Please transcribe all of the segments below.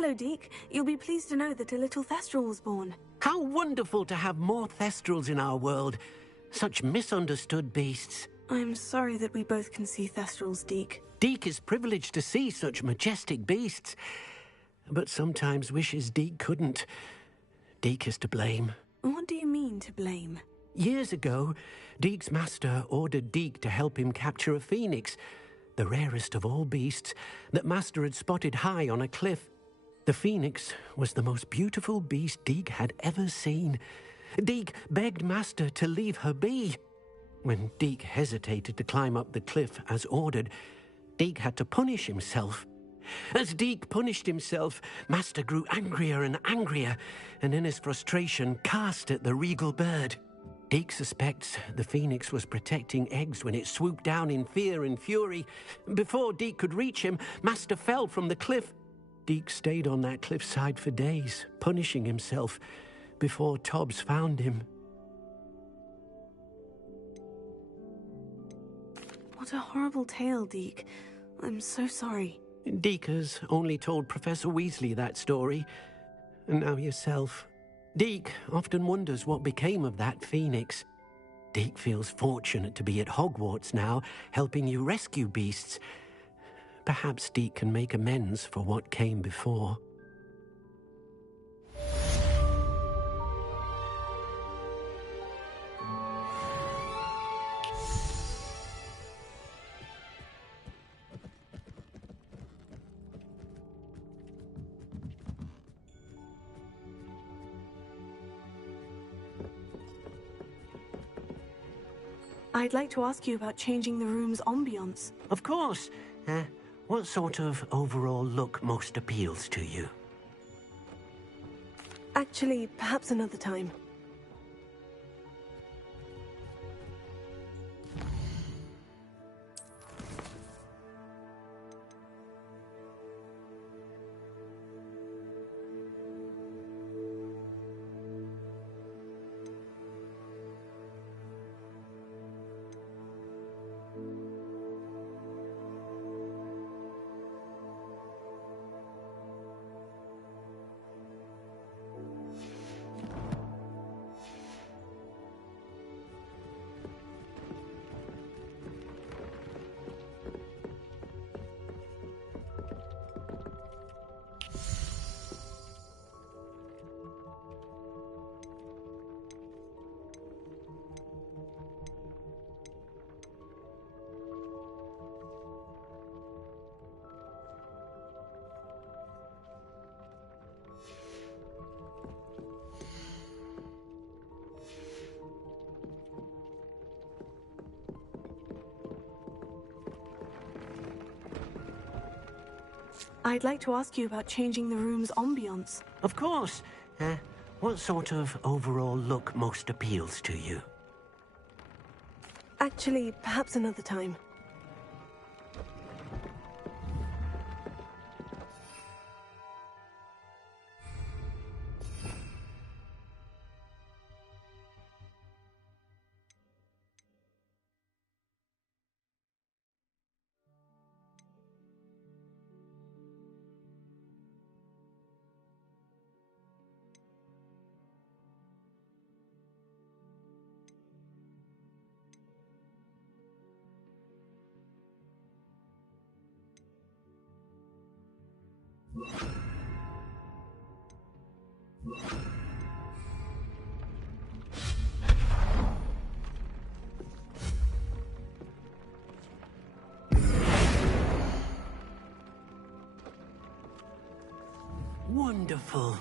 Hello, Deke. You'll be pleased to know that a little Thestral was born. How wonderful to have more Thestrals in our world. Such misunderstood beasts. I'm sorry that we both can see Thestrals, Deke. Deke is privileged to see such majestic beasts, but sometimes wishes Deke couldn't. Deke is to blame. What do you mean, to blame? Years ago, Deke's master ordered Deke to help him capture a phoenix, the rarest of all beasts, that master had spotted high on a cliff. The phoenix was the most beautiful beast Deke had ever seen. Deke begged master to leave her be. When Deke hesitated to climb up the cliff as ordered, Deke had to punish himself. As Deke punished himself, master grew angrier and angrier, and in his frustration cast at the regal bird. Deke suspects the phoenix was protecting eggs when it swooped down in fear and fury. Before Deke could reach him, master fell from the cliff. Deke stayed on that cliffside for days, punishing himself, before Tobbs found him. What a horrible tale, Deke. I'm so sorry. Deke has only told Professor Weasley that story, and now yourself. Deke often wonders what became of that phoenix. Deke feels fortunate to be at Hogwarts now, helping you rescue beasts. Perhaps Deke can make amends for what came before. I'd like to ask you about changing the room's ambiance. Of course. What sort of overall look most appeals to you? Actually, perhaps another time. I'd like to ask you about changing the room's ambiance. Of course. What sort of overall look most appeals to you? Actually, perhaps another time. Wonderful.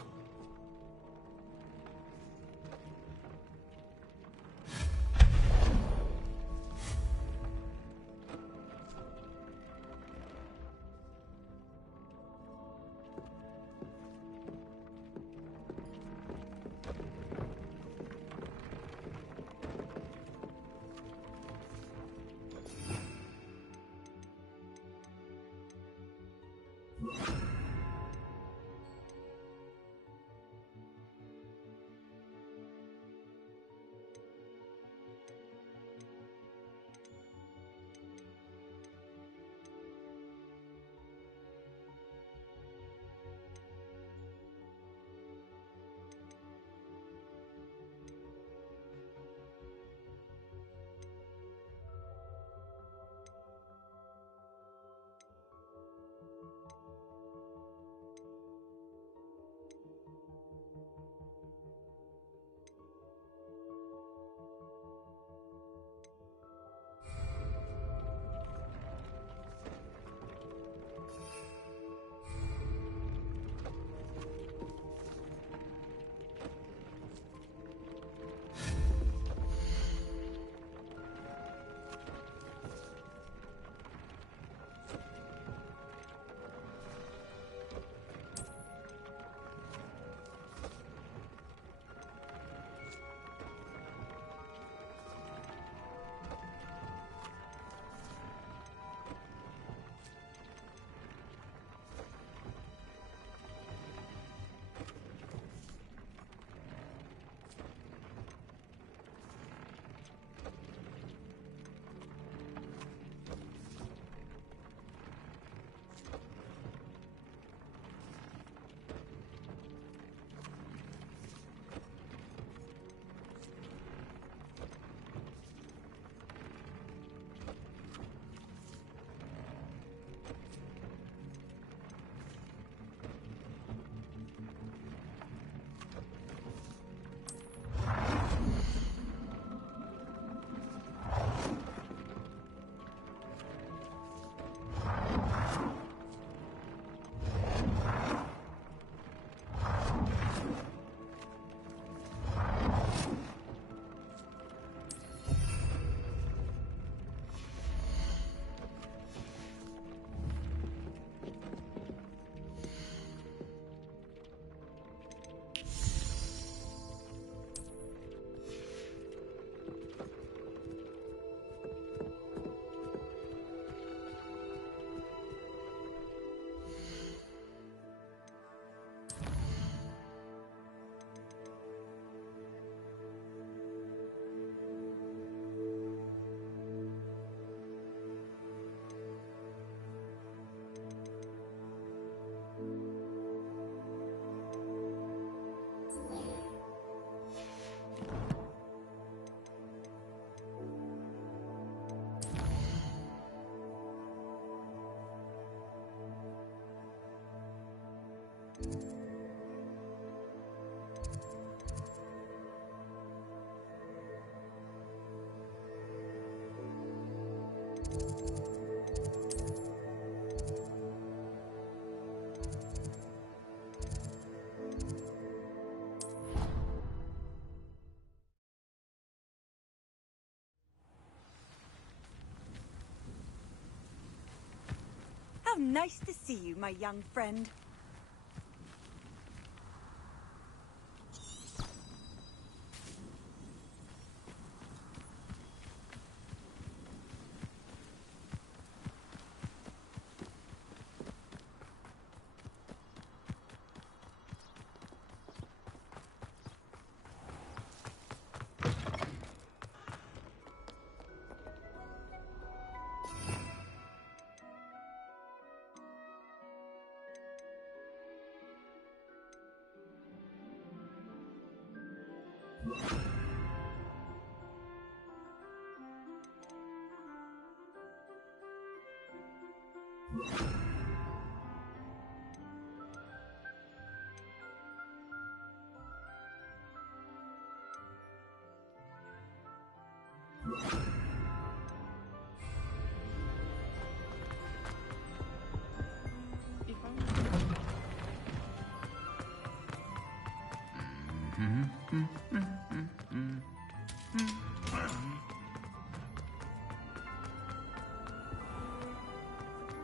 How nice to see you, my young friend.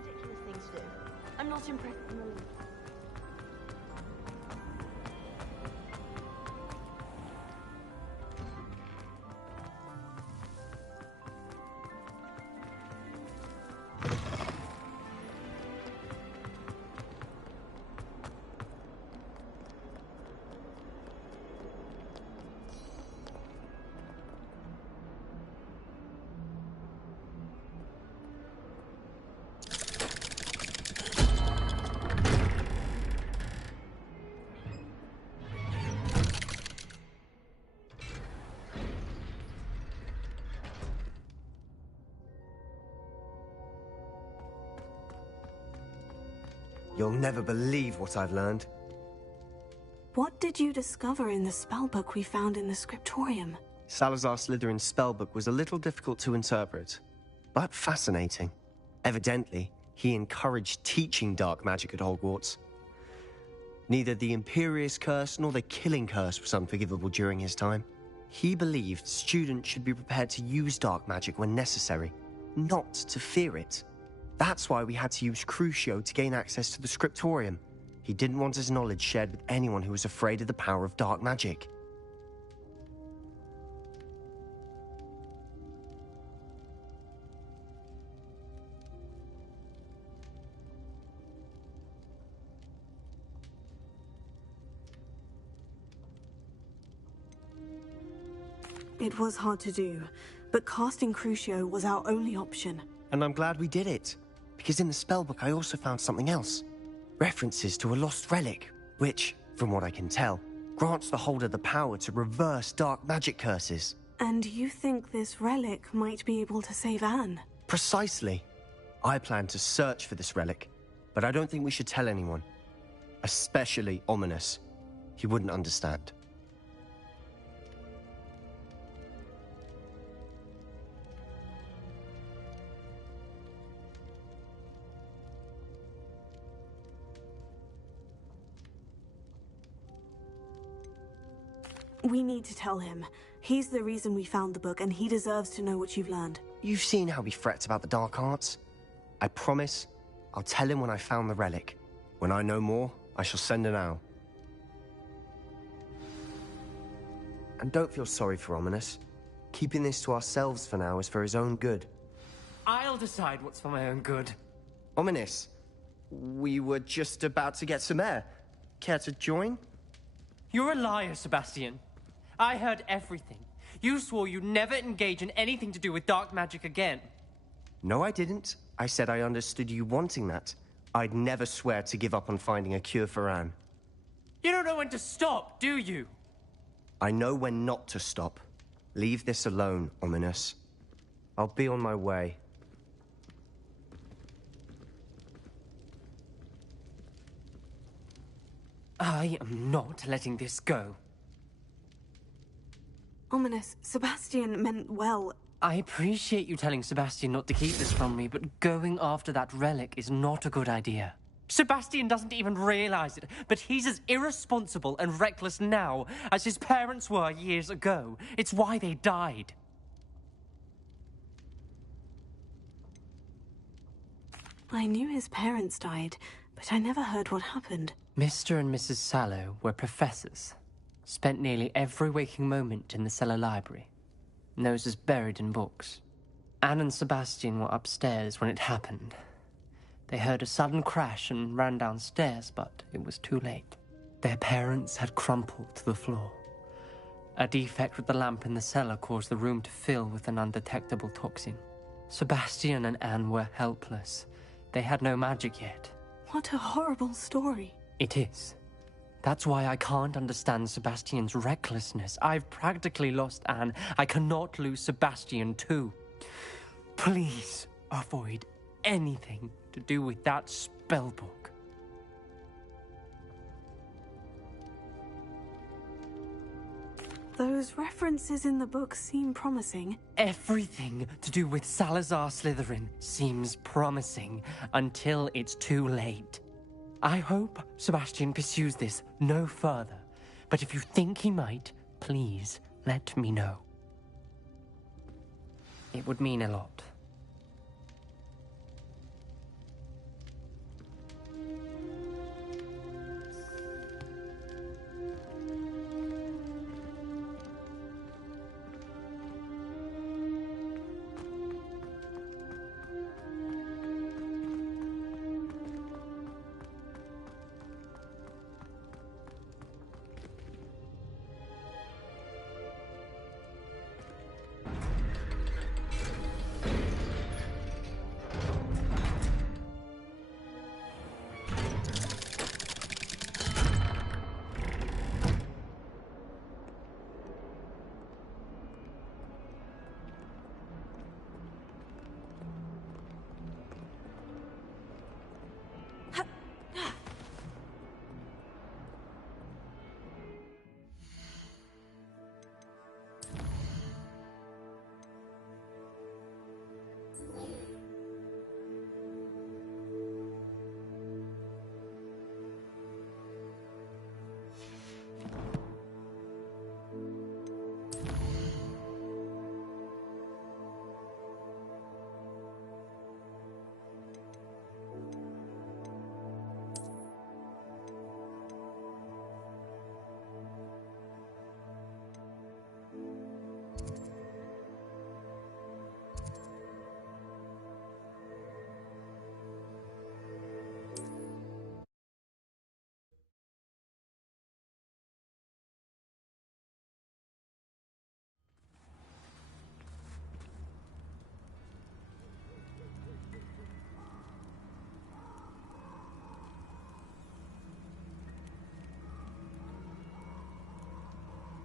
Ridiculous thing to do. I'm not impressed in the least. You'll never believe what I've learned. What did you discover in the spellbook we found in the scriptorium? Salazar Slytherin's spellbook was a little difficult to interpret, but fascinating. Evidently, he encouraged teaching dark magic at Hogwarts. Neither the Imperious Curse nor the Killing Curse was unforgivable during his time. He believed students should be prepared to use dark magic when necessary, not to fear it. That's why we had to use Crucio to gain access to the scriptorium. He didn't want his knowledge shared with anyone who was afraid of the power of dark magic. It was hard to do, but casting Crucio was our only option. And I'm glad we did it, because in the spellbook I also found something else. References to a lost relic, which, from what I can tell, grants the holder the power to reverse dark magic curses. And you think this relic might be able to save Anne? Precisely. I plan to search for this relic, but I don't think we should tell anyone. Especially Ominous. He wouldn't understand. We need to tell him. He's the reason we found the book, and he deserves to know what you've learned. You've seen how he frets about the dark arts. I promise I'll tell him when I found the relic. When I know more, I shall send an owl. And don't feel sorry for Ominous. Keeping this to ourselves for now is for his own good. I'll decide what's for my own good. Ominous, we were just about to get some air. Care to join? You're a liar, Sebastian. I heard everything. You swore you'd never engage in anything to do with dark magic again. No, I didn't. I said I understood you wanting that. I'd never swear to give up on finding a cure for Anne. You don't know when to stop, do you? I know when not to stop. Leave this alone, Ominous. I'll be on my way. I am not letting this go. Ominous, Sebastian meant well. I appreciate you telling Sebastian not to keep this from me, but going after that relic is not a good idea. Sebastian doesn't even realize it, but he's as irresponsible and reckless now as his parents were years ago. It's why they died. I knew his parents died, but I never heard what happened. Mr. and Mrs. Sallow were professors. Spent nearly every waking moment in the cellar library. Noses buried in books. Anne and Sebastian were upstairs when it happened. They heard a sudden crash and ran downstairs, but it was too late. Their parents had crumpled to the floor. A defect with the lamp in the cellar caused the room to fill with an undetectable toxin. Sebastian and Anne were helpless. They had no magic yet. What a horrible story. It is. That's why I can't understand Sebastian's recklessness. I've practically lost Anne. I cannot lose Sebastian too. Please avoid anything to do with that spellbook. Those references in the book seem promising. Everything to do with Salazar Slytherin seems promising until it's too late. I hope Sebastian pursues this no further, but if you think he might, please let me know. It would mean a lot.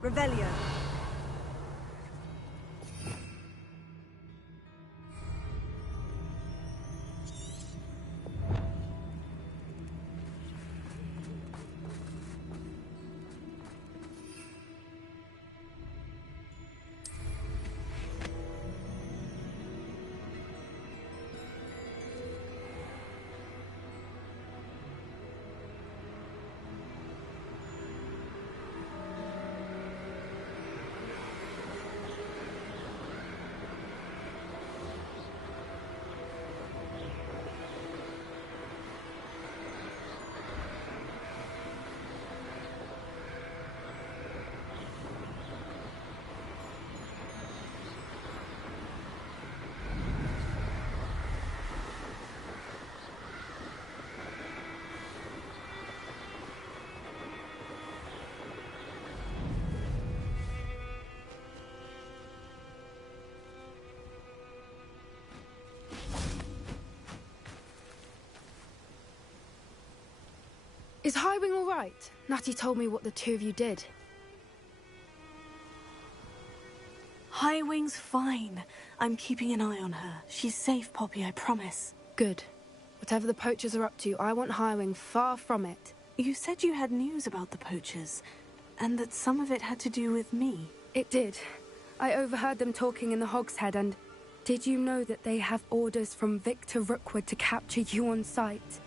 Revelio. Is Highwing all right? Natty told me what the two of you did. Highwing's fine. I'm keeping an eye on her. She's safe, Poppy, I promise. Good. Whatever the poachers are up to, I want Highwing far from it. You said you had news about the poachers, and that some of it had to do with me. It did. I overheard them talking in the Hogshead, and did you know that they have orders from Victor Rookwood to capture you on sight?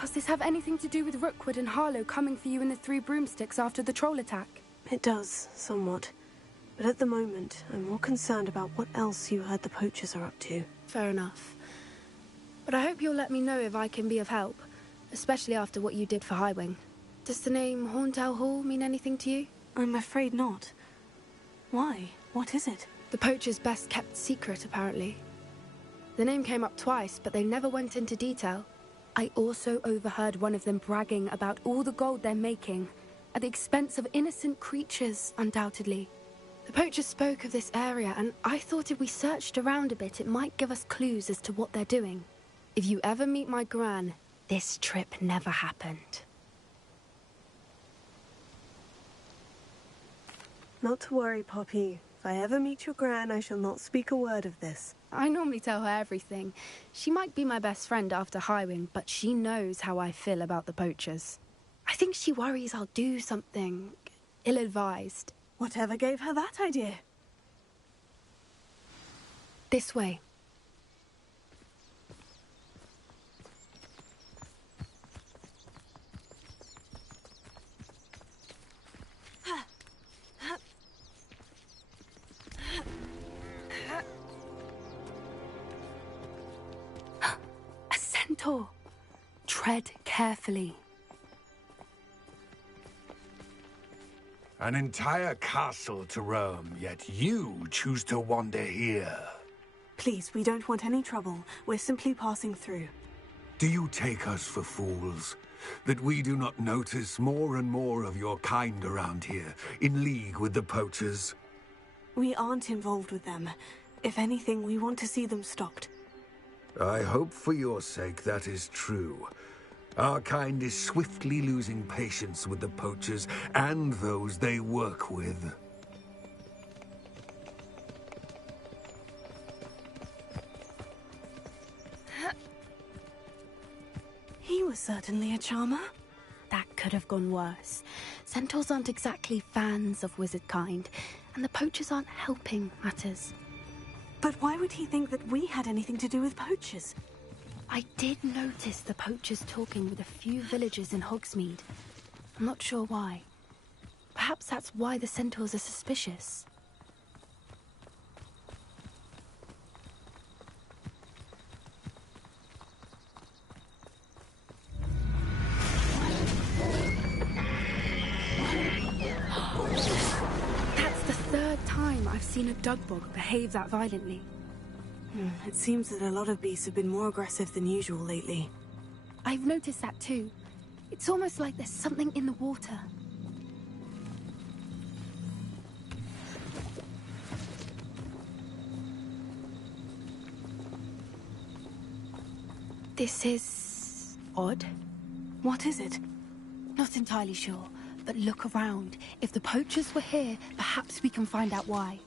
Does this have anything to do with Rookwood and Harlow coming for you in the Three Broomsticks after the troll attack? It does, somewhat. But at the moment, I'm more concerned about what else you heard the poachers are up to. Fair enough. But I hope you'll let me know if I can be of help, especially after what you did for Highwing. Does the name Horntail Hall mean anything to you? I'm afraid not. Why? What is it? The poachers' best-kept secret, apparently. The name came up twice, but they never went into detail. I also overheard one of them bragging about all the gold they're making, at the expense of innocent creatures, undoubtedly. The poachers spoke of this area, and I thought if we searched around a bit, it might give us clues as to what they're doing. If you ever meet my gran, this trip never happened. Not to worry, Poppy. If I ever meet your gran, I shall not speak a word of this. I normally tell her everything. She might be my best friend after Highwing, but she knows how I feel about the poachers. I think she worries I'll do something ill-advised. Whatever gave her that idea? This way. A centaur. Tread carefully. An entire castle to roam, yet you choose to wander here. Please, we don't want any trouble. We're simply passing through. Do you take us for fools? That we do not notice more and more of your kind around here, in league with the poachers? We aren't involved with them. If anything, we want to see them stopped. I hope for your sake that is true. Our kind is swiftly losing patience with the poachers and those they work with. He was certainly a charmer. That could have gone worse. Centaurs aren't exactly fans of wizard kind, and the poachers aren't helping matters. But why would he think that we had anything to do with poachers? I did notice the poachers talking with a few villagers in Hogsmeade. I'm not sure why. Perhaps that's why the centaurs are suspicious. That's the third time I've seen a dugbog behave that violently. It seems that a lot of beasts have been more aggressive than usual lately. I've noticed that too. It's almost like there's something in the water. This is odd. What is it? Not entirely sure, but look around. If the poachers were here, perhaps we can find out why.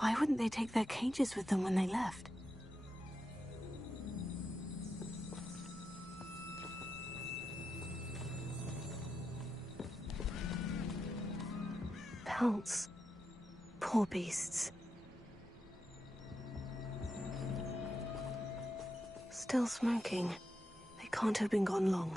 Why wouldn't they take their cages with them when they left? Pelts. Poor beasts. Still smoking. They can't have been gone long.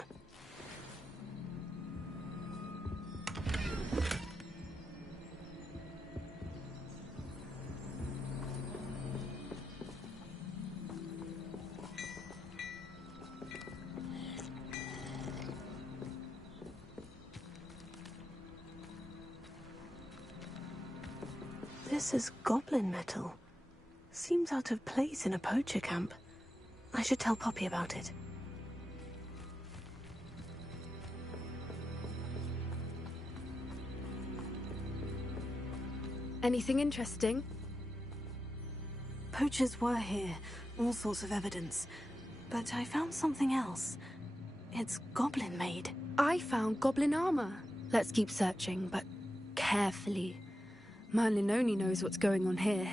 This is goblin metal. Seems out of place in a poacher camp. I should tell Poppy about it. Anything interesting? Poachers were here, all sorts of evidence. But I found something else. It's goblin-made. I found goblin armor. Let's keep searching, but carefully. Merlin only knows what's going on here.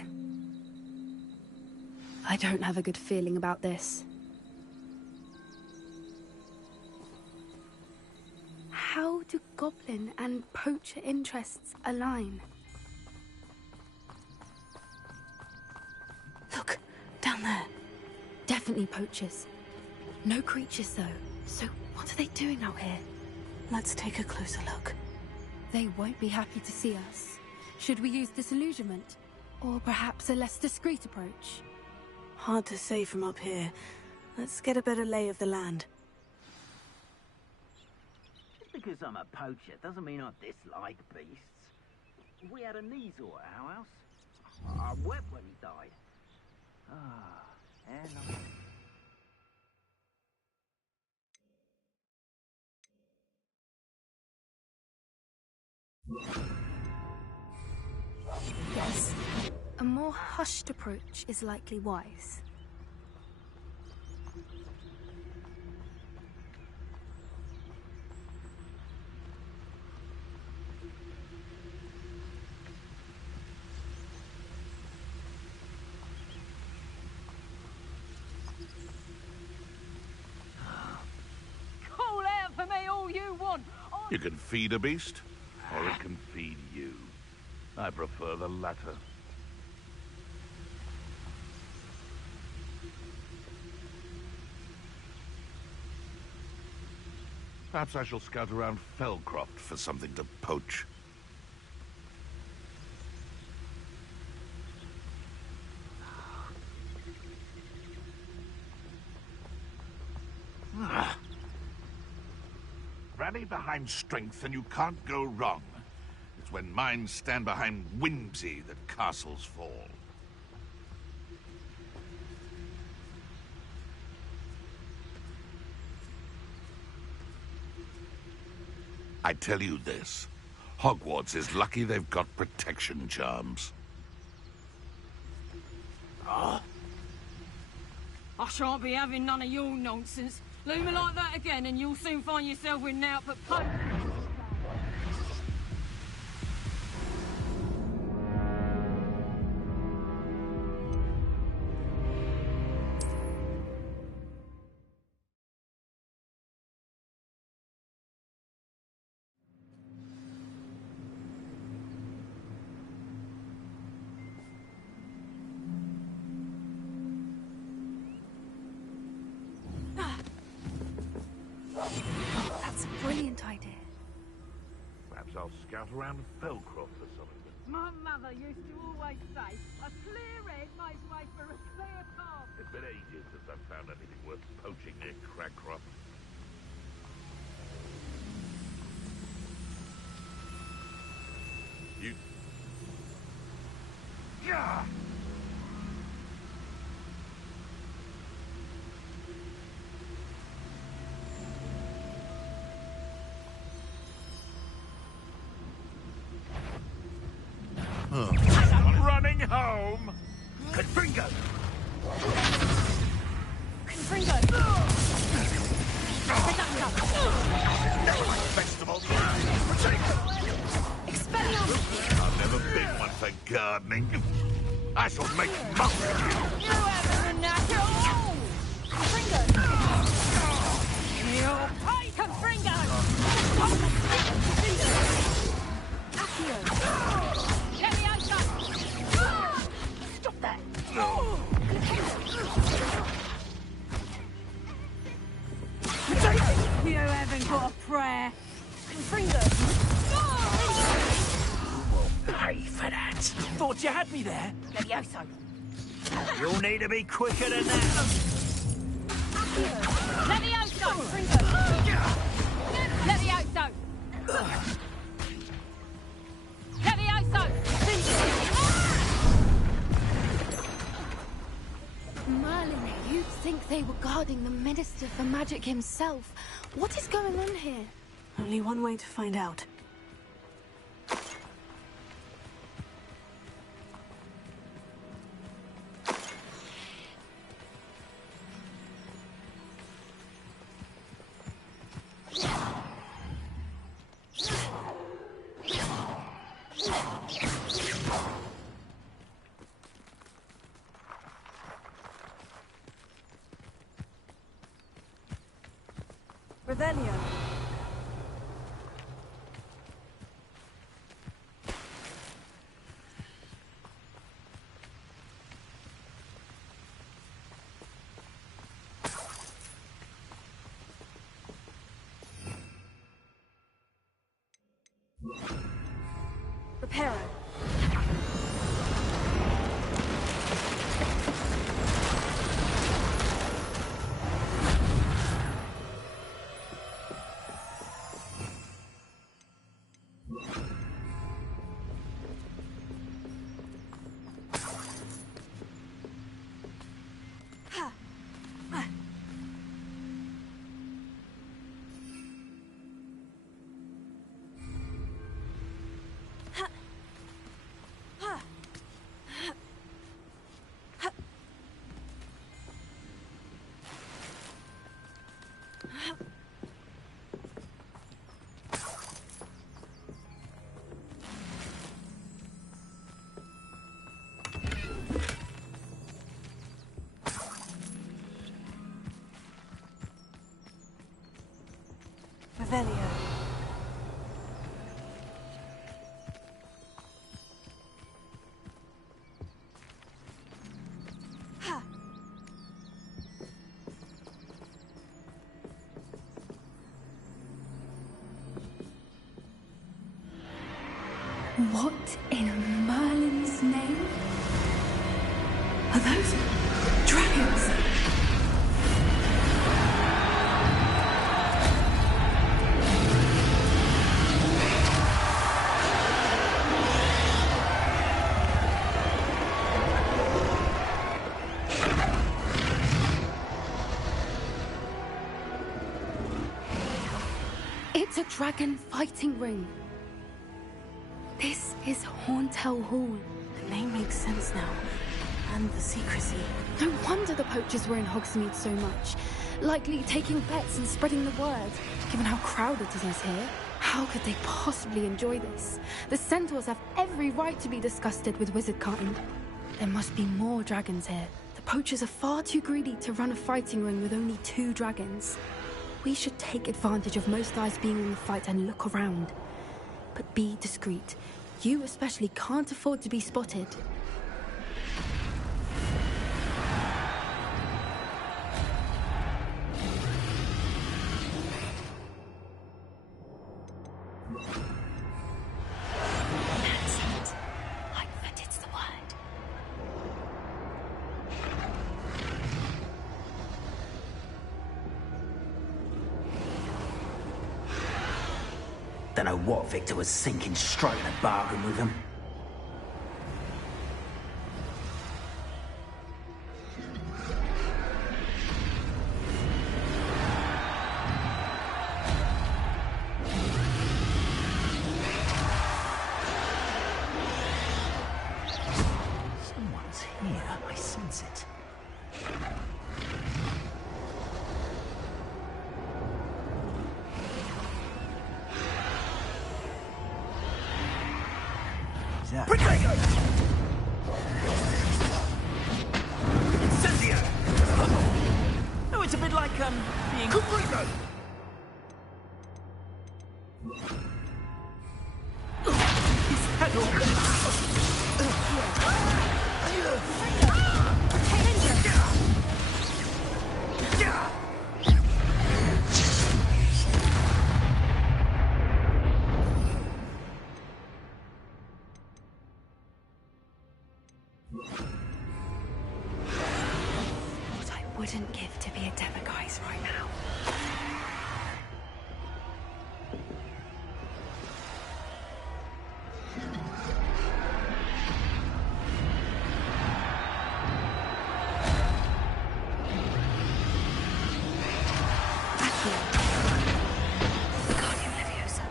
I don't have a good feeling about this. do goblin and poacher interests align? Look, down there. Definitely poachers. No creatures, though. So what are they doing out here? Let's take a closer look. They won't be happy to see us. Should we use disillusionment? Or perhaps a less discreet approach? Hard to say from up here. Let's get a better lay of the land. Just because I'm a poacher doesn't mean I dislike beasts. We had a Neasel at our house. I wept when he died. And Yes. A more hushed approach is likely wise. Call out for me all you want. You can feed a beast, or it can feed you. I prefer the latter. Perhaps I shall scout around Fellcroft for something to poach. Rally behind strength and you can't go wrong. It's when minds stand behind whimsy that castles fall. I tell you this, Hogwarts is lucky they've got protection charms. I shan't be having none of your nonsense. Leave me like that again and you'll soon find yourself with naught but poach. That's a brilliant idea. Perhaps I'll scout around Fellcroft for something. My mother used to always say, a clear head makes way for a clear path. It's been ages since I've found anything worth poaching near Cragcroft. You... Yeah! I'm running home! Confringo! Festival! Expelliarmus! I've never been one for gardening. I shall make monk of you! You haven't a knack at all! You'll pay, Confringo! Stop that! You haven't got a prayer. Confringo! Pay for that. Thought you had me there. Levioso! You'll need to be quicker than that. Levioso! Confringo! Levioso! Levioso! Merlin, you'd think they were guarding the Minister for Magic himself. What is going on here? Only one way to find out. Revelio. Hero. Revelio. What in Merlin's name? Are those dragons? It's a dragon fighting ring. This is Horntail Hall. The name makes sense now. And the secrecy. No wonder the poachers were in Hogsmeade so much. Likely taking bets and spreading the word. Given how crowded it is here, how could they possibly enjoy this? The centaurs have every right to be disgusted with wizard kind. There must be more dragons here. The poachers are far too greedy to run a fighting ring with only 2 dragons. We should take advantage of most eyes being in the fight and look around. But be discreet. You especially can't afford to be spotted. That's it. Like that it's the word. Don't know what Victor was thinking, striking a bargain with him. Someone's here, I sense it. Protego! Incendio! Oh, it's a bit like, being... Cubrigo! Is that What I wouldn't give to be a Devaguise right now. Guardian Leviosa.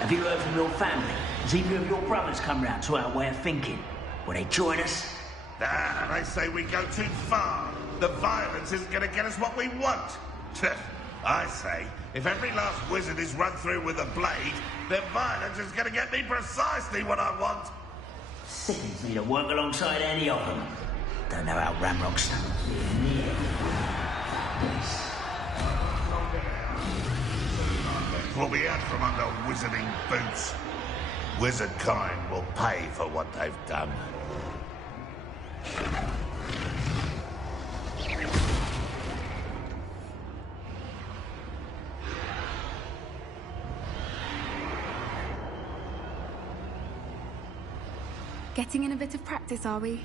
Have you heard from your family? Has either of your brothers come round to our way of thinking? Will they join us? Ah, they say we go too far. The violence isn't going to get us what we want. I say, if every last wizard is run through with a blade, then violence is going to get me precisely what I want. Sickens me to work alongside any of them. Don't know how Ramrock's... Pull me out from under wizarding boots. Wizard kind will pay for what they've done. Getting in a bit of practice, are we?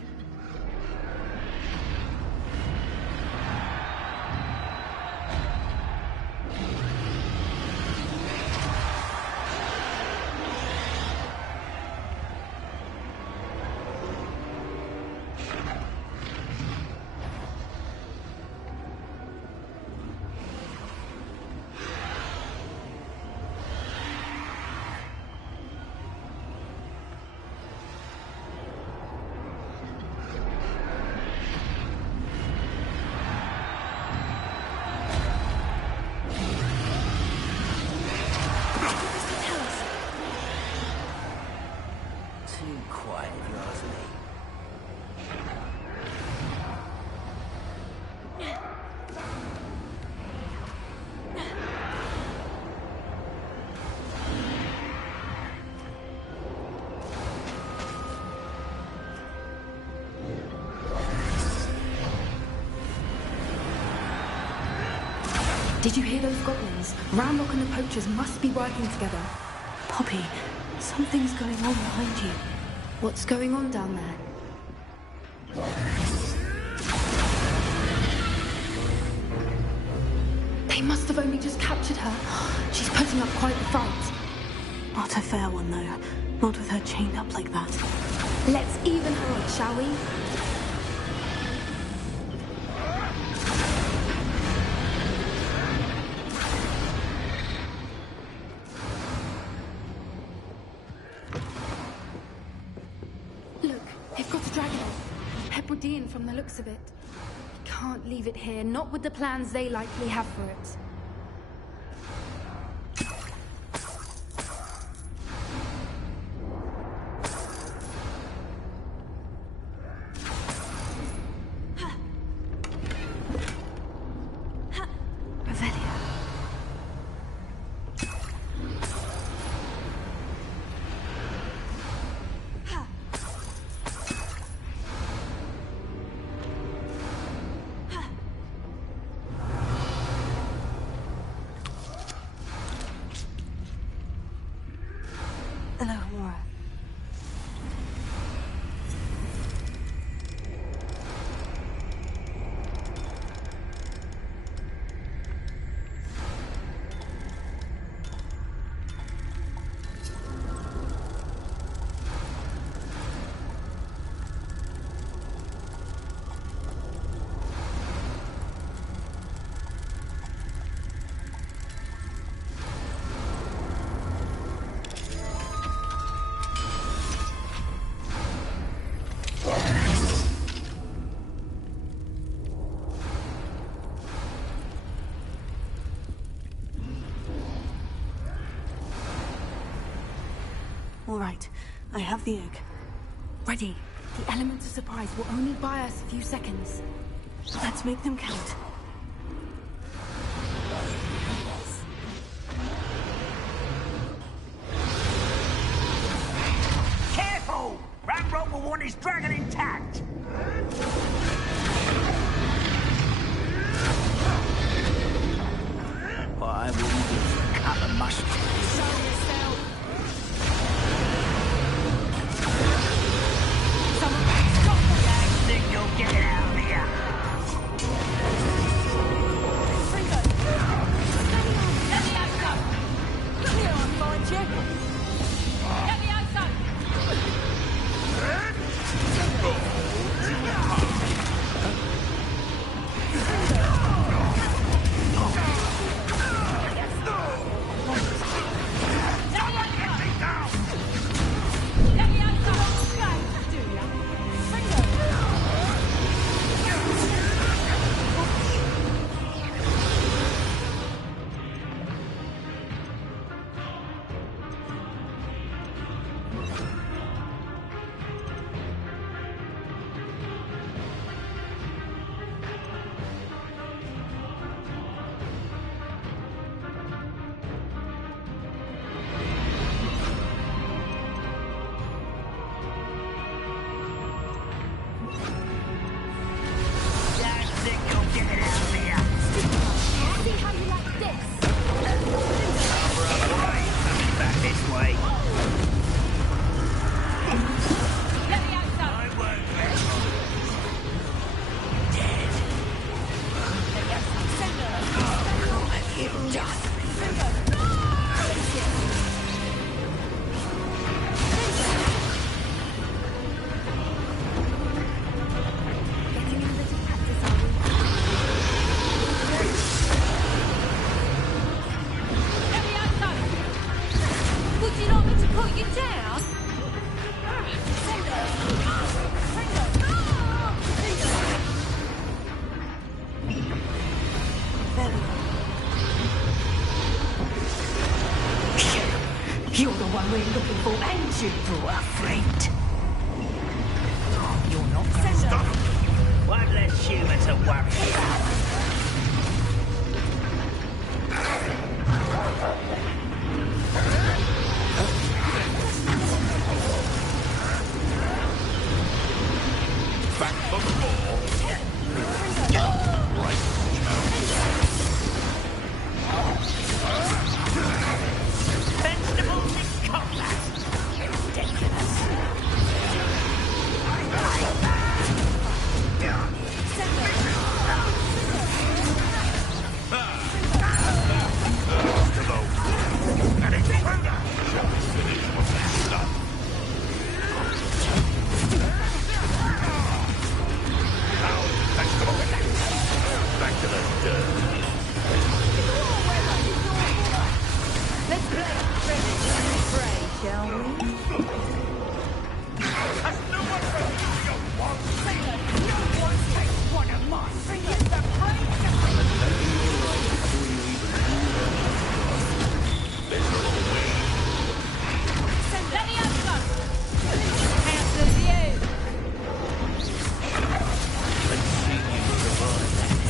Too quiet, if you ask me. Did you hear those goblins? Ramrock and the poachers must be working together. Poppy, something's going on behind you. What's going on down there? They must have only just captured her. She's putting up quite the fight. Not a fair one, though. Not with her chained up like that. Let's even her up, shall we? Look, they've got a dragon. Hebridean from the looks of it. We can't leave it here, not with the plans they likely have for it. All right, I have the egg. Ready. The element of surprise will only buy us a few seconds. Let's make them count. Careful! Ramrock will want his dragon intact! I will give cut the mustard. Show yourself! Stop the gang! Think you'll get out of here! Fringo! Let me out some! Here, I'll find you! Let me out some! beautiful and you brought a friend. You're not going to Stop! One less human to worry about. Back on the ball. Vegetables in combat. Ridiculous. Back to the dirt. Let's play Fray, shall we? Has no one refused your wants? No one takes one of mine. Bring us the Send any of us. Answers you. Let's see you survive that.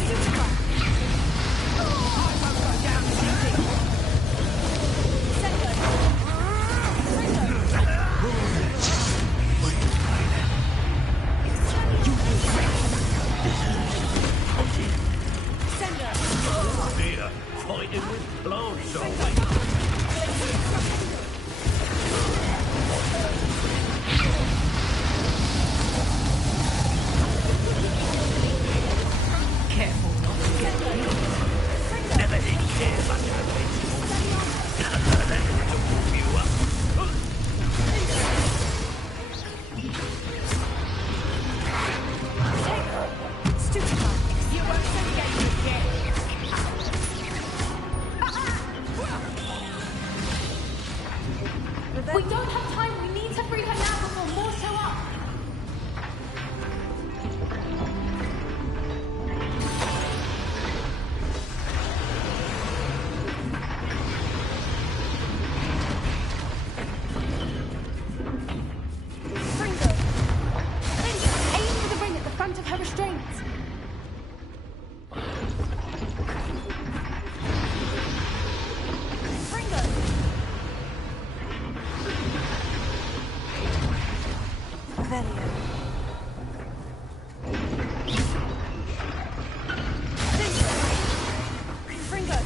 Dear, fighting with plants, are we? Careful not to get me. Never did care much for vegetables. That's to warm you up. Stupefy. You won't forget me again. We don't have time. We need to free her now before more show up. Fringo. Linda, aim for the ring at the front of her restraints. Fringo. Velio. Fringo.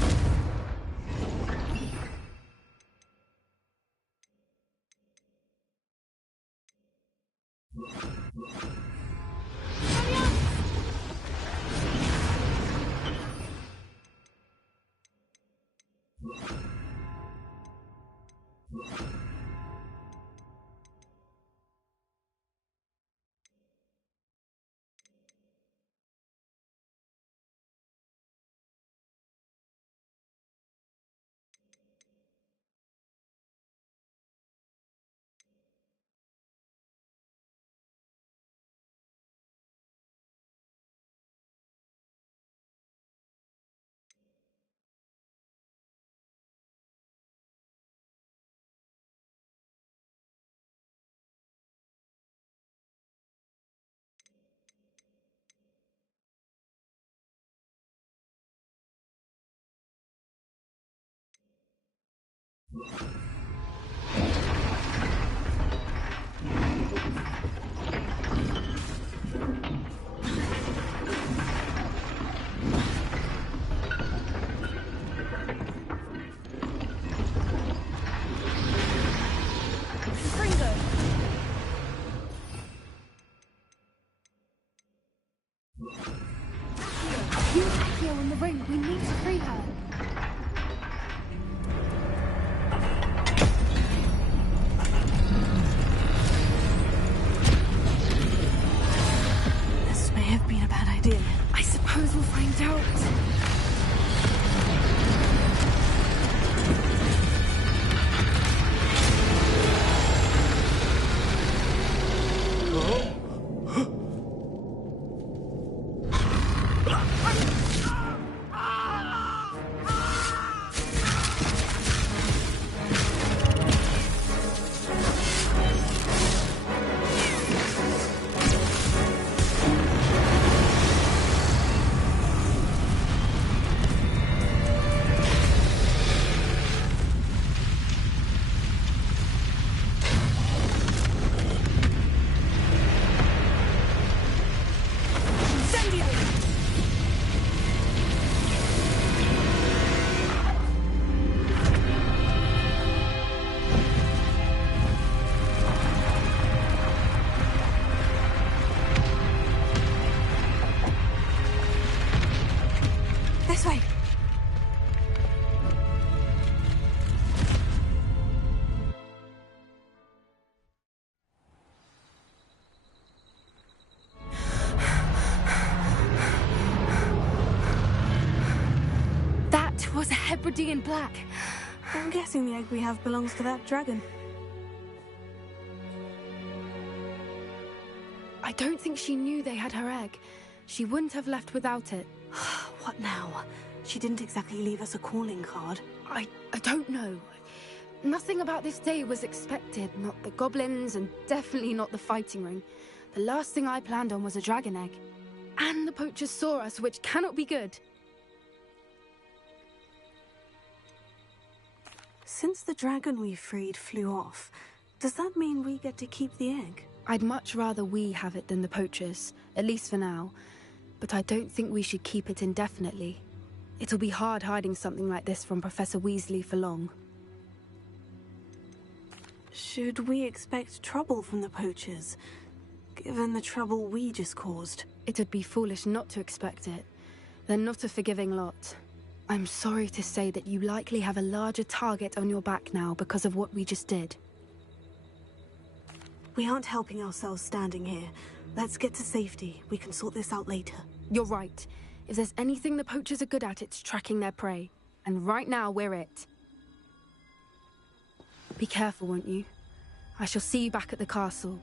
Fringo. You Accio in the ring. We need to free her. This may have been a bad idea. I suppose we'll find out. Hebridean black. I'm guessing the egg we have belongs to that dragon. I don't think she knew they had her egg. She wouldn't have left without it. What now? She didn't exactly leave us a calling card. I don't know. Nothing about this day was expected. Not the goblins, and definitely not the fighting ring. The last thing I planned on was a dragon egg. And the poachers saw us, which cannot be good. Since the dragon we freed flew off, does that mean we get to keep the egg? I'd much rather we have it than the poachers, at least for now. But I don't think we should keep it indefinitely. It'll be hard hiding something like this from Professor Weasley for long. Should we expect trouble from the poachers, given the trouble we just caused? It'd be foolish not to expect it. They're not a forgiving lot. I'm sorry to say that you likely have a larger target on your back now because of what we just did. We aren't helping ourselves standing here. Let's get to safety. We can sort this out later. You're right. If there's anything the poachers are good at, it's tracking their prey. And right now, we're it. Be careful, won't you? I shall see you back at the castle.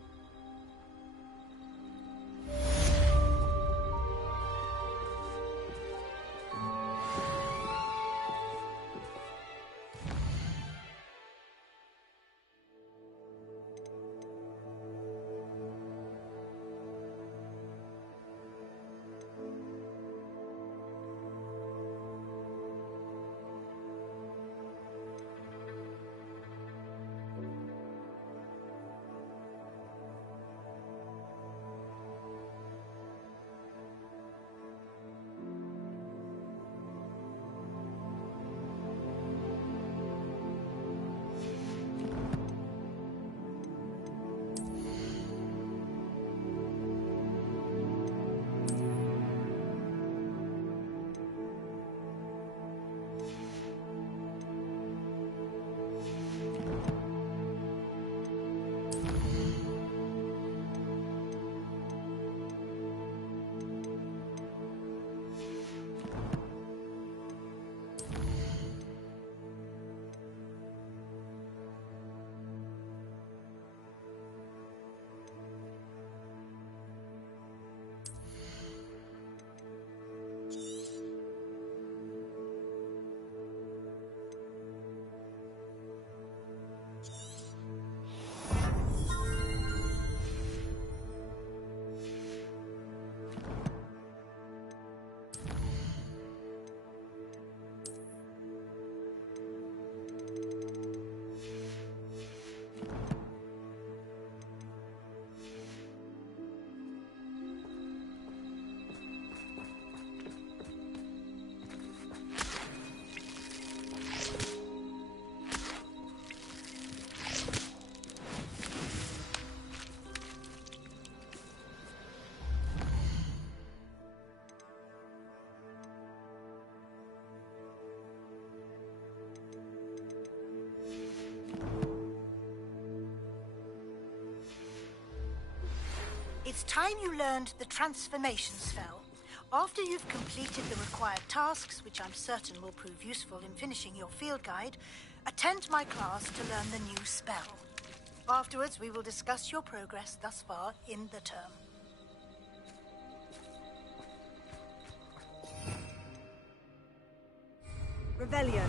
It's time you learned the transformation spell. After you've completed the required tasks, which I'm certain will prove useful in finishing your field guide, attend my class to learn the new spell. Afterwards, we will discuss your progress thus far in the term. Revelio.